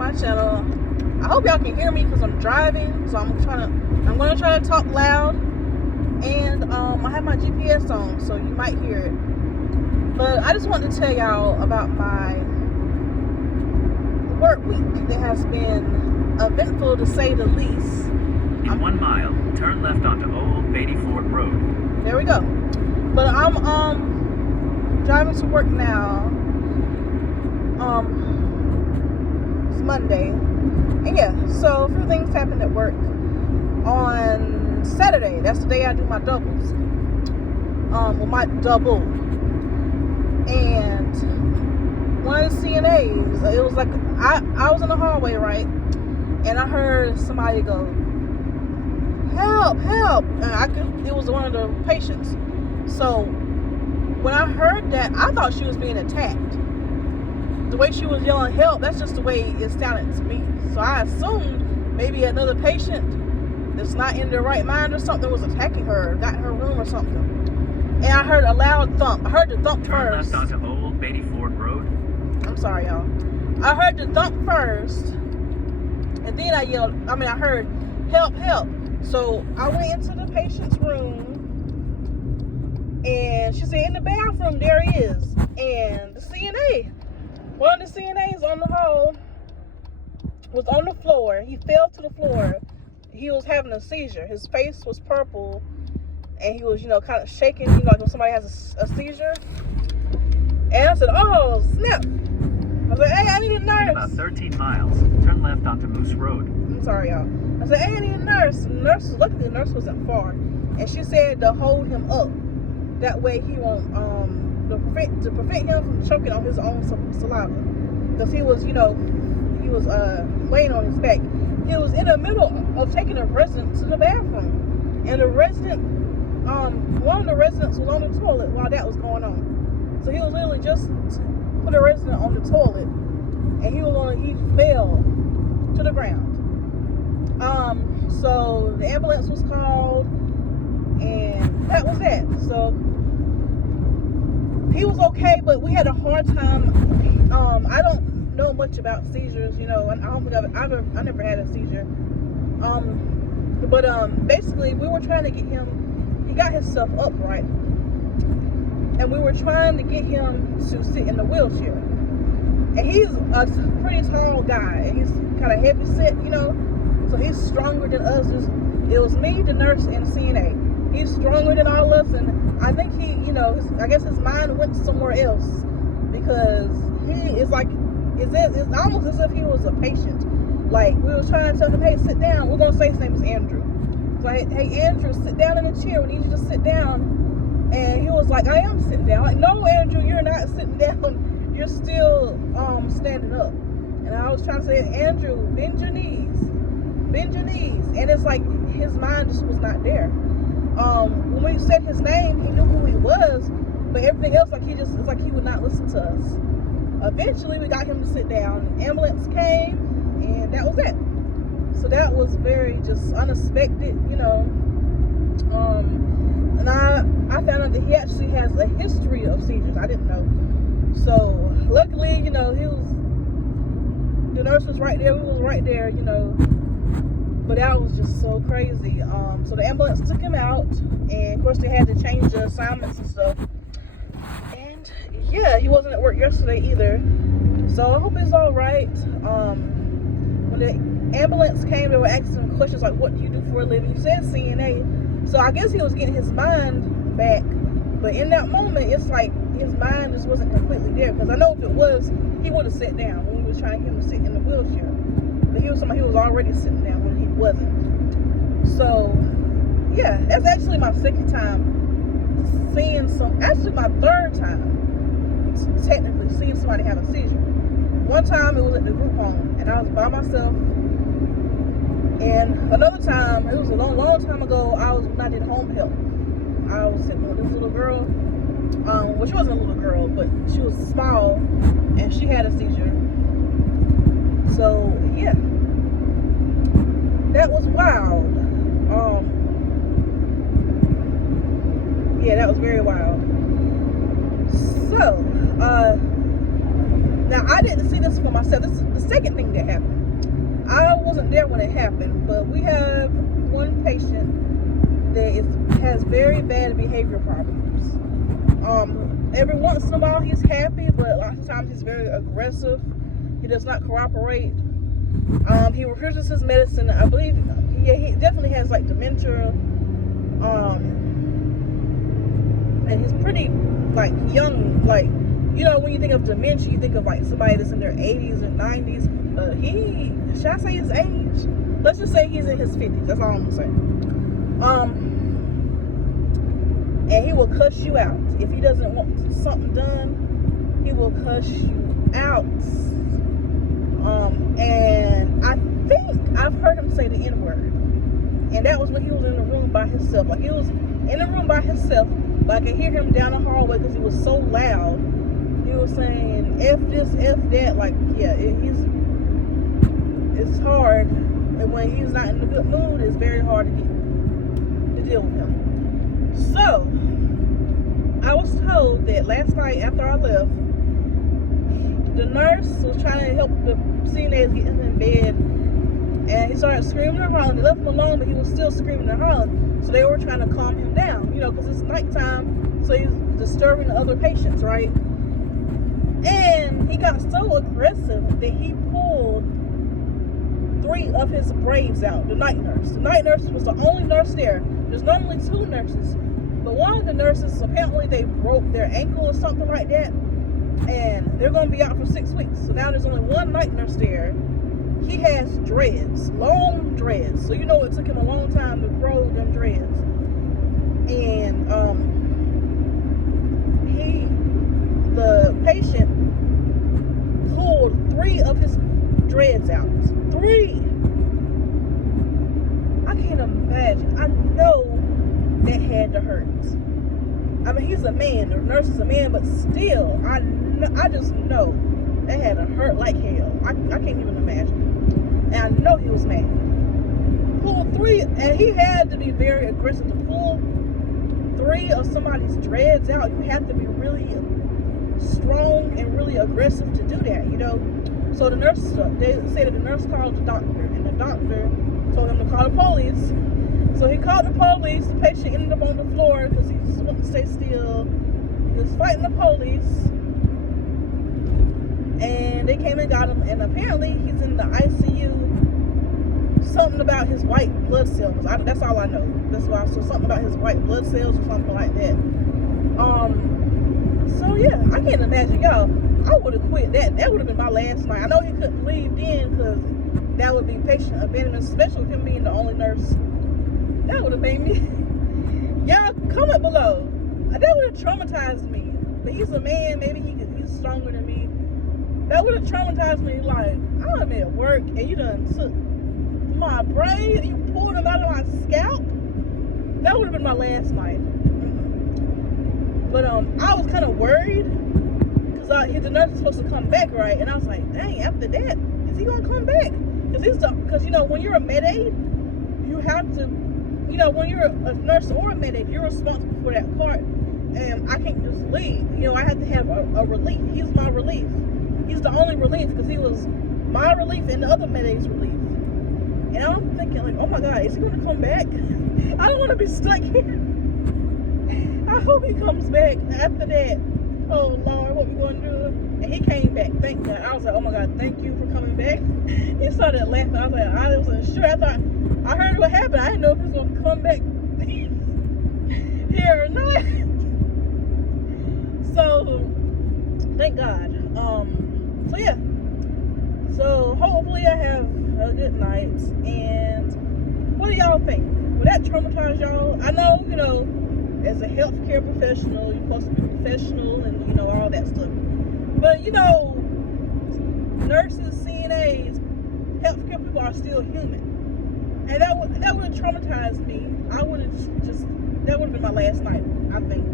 my channel. I hope y'all can hear me because I'm driving, so I'm gonna try to talk loud, and I have my GPS on, so you might hear it. But I just wanted to tell y'all about my work week that has been eventful to say the least. In 1 mile, turn left onto Old Beatty Ford Road. There we go. But I'm driving to work now. It's Monday. And yeah, so a few things happened at work. On Saturday, that's the day I do my doubles. My double. And one of the CNAs, it was like I was in the hallway, right? And I heard somebody go, help, help. And it was one of the patients. So when I heard that, I thought she was being attacked. The way she was yelling help, that's just the way it sounded to me. So I assumed maybe another patient that's not in their right mind or something was attacking her, got in her room or something. And I heard a loud thump. I heard the thump Turn first. left onto Old Beatty Ford Road. I'm sorry, y'all. I heard the thump first, and then I heard help, help. So I went into the patient's room, and she said, in the bathroom, there he is. And the CNA, one of the CNAs on the hall, was on the floor. He fell to the floor. He was having a seizure. His face was purple, and he was, kind of shaking, like when somebody has a seizure. And I said, oh, snap. I was like, hey, I need a nurse. In about 13 miles, turn left onto Moose Road. I'm sorry, y'all. I said, hey, I need a nurse. Luckily, the nurse wasn't far. And she said to hold him up. That way he won't, to prevent him from choking on his own saliva. Because he was, laying on his back. He was in the middle of taking a resident to the bathroom. And the resident, one of the residents was on the toilet while that was going on. So he was literally just put a resident on the toilet. And he fell to the ground. So the ambulance was called, and that was it. So he was okay, but we had a hard time. I don't know much about seizures, I don't think I never had a seizure. But basically we were trying to get him, he got himself up, right? And we were trying to get him to sit in the wheelchair. And he's a pretty tall guy, and he's kind of heavy set, so he's stronger than us. It was me, the nurse, and CNA. He's stronger than all of us, and I think he, I guess his mind went somewhere else, because he is like, it's almost as if he was a patient. Like, we were trying to tell him, hey, sit down. We're going to say his name is Andrew. It's like, hey, Andrew, sit down in the chair. We need you to sit down. And he was like, I am sitting down. Like, no, Andrew, you're not sitting down. You're still standing up. And I was trying to say, Andrew, bend your knees. Bend your knees. And it's like his mind just was not there. When we said his name, he knew who he was, but everything else, it's like he would not listen to us. Eventually, we got him to sit down. The ambulance came, and that was it. So that was very just unexpected, And I found out that he actually has a history of seizures. I didn't know. So luckily, the nurse was right there. We was right there, But that was just so crazy. So the ambulance took him out, and of course they had to change the assignments and stuff. And yeah, he wasn't at work yesterday either. So I hope he's all right. When the ambulance came, they were asking him questions like, "What do you do for a living?" He said CNA. So I guess he was getting his mind back. But in that moment, it's like his mind just wasn't completely there. Because I know if it was, he would have sat down when we was trying to get him to sit in the wheelchair. But he was already sitting down when he wasn't. So yeah, that's actually my second time actually my third time technically seeing somebody have a seizure. One time it was at the group home, and I was by myself. And another time, it was a long time ago, when I did home health. I was sitting with this little girl. Well, she wasn't a little girl, but she was small, and she had a seizure. So yeah, that was wild. Yeah, that was very wild. So, now I didn't see this for myself. This is the second thing that happened. I wasn't there when it happened, but we have one patient that has very bad behavior problems. Every once in a while he's happy, but a lot of times he's very aggressive. He does not cooperate. He refuses his medicine. I believe, yeah, he definitely has like dementia. And he's pretty like young. Like, you know, when you think of dementia, you think of like somebody that's in their 80s and 90s. Should I say his age? Let's just say he's in his 50s. That's all I'm gonna say. And he will cuss you out. If he doesn't want something done, he will cuss you out. And I think I've heard him say the N-word. And that was when he was in the room by himself. Like, he was in the room by himself, but I could hear him down the hallway because he was so loud. He was saying, F this, F that. Like, yeah, it's hard. And when he's not in a good mood, it's very hard to deal with him. So, I was told that last night after I left, the nurse was trying to help the CNAs get him in bed, and he started screaming and hollering. They left him alone, but he was still screaming and hollering. So they were trying to calm him down, you know, because it's nighttime, so he's disturbing the other patients, right? And he got so aggressive that he pulled 3 of his braves out. The night nurse was the only nurse there. There's normally 2 nurses, but one of the nurses, apparently they broke their ankle or something like that, and they're going to be out for 6 weeks. So now there's only one night nurse there. He has dreads, long dreads. So you know it took him a long time to grow them dreads. And the patient pulled 3 of his dreads out. 3. I can't imagine. I know that had to hurt. I mean, he's a man. The nurse is a man, but still, I just know that had to hurt like hell. I can't even imagine. And I know he was mad. Pulled 3, and he had to be very aggressive to pull 3 of somebody's dreads out. You have to be really strong and really aggressive to do that, you know. So the nurse, they said that the nurse called the doctor, and the doctor told him to call the police. So he called the police. The patient ended up on the floor because he just wanted to stay still. He was fighting the police, and they came and got him. And apparently he's in the ICU. Something about his white blood cells. That's all I know. That's why I saw something about his white blood cells or something like that. So yeah, I can't imagine, y'all. I would have quit that. That would have been my last night. I know he couldn't leave then because that would be patient abandonment, especially with him being the only nurse. That would have made me. Y'all, comment below. That would have traumatized me. But he's a man. Maybe he's stronger than me. That would have traumatized me. Like, I'm at work and you done took my brain, you pulled them out of my scalp. That would have been my last night. But I was kind of worried because the nurse was supposed to come back, right? And I was like, dang, after that, is he gonna come back? Because you know, when you're a med aide, you have to, you know, when you're a nurse or a med aide, you're responsible for that part. And I can't just leave. You know, I have to have a relief. He's my relief. He's the only relief because he was my relief and the other med aide's relief. And I'm thinking, like, oh my God, is he going to come back? I don't want to be stuck here. I hope he comes back after that. Oh Lord, what we going to do? And he came back, thank God. I was like, oh my God, thank you for coming back. He started laughing. I was like, I wasn't sure. I thought, I heard what happened. I didn't know if he was going to come back here or not. So, thank God. So yeah. So hopefully I have a good night. And what do y'all think? Will that traumatize y'all? I know, you know, as a healthcare professional, you're supposed to be professional and, you know, all that stuff. But, you know, nurses, CNAs, healthcare people are still human. And that would have traumatized me. I would have that would have been my last night, I think.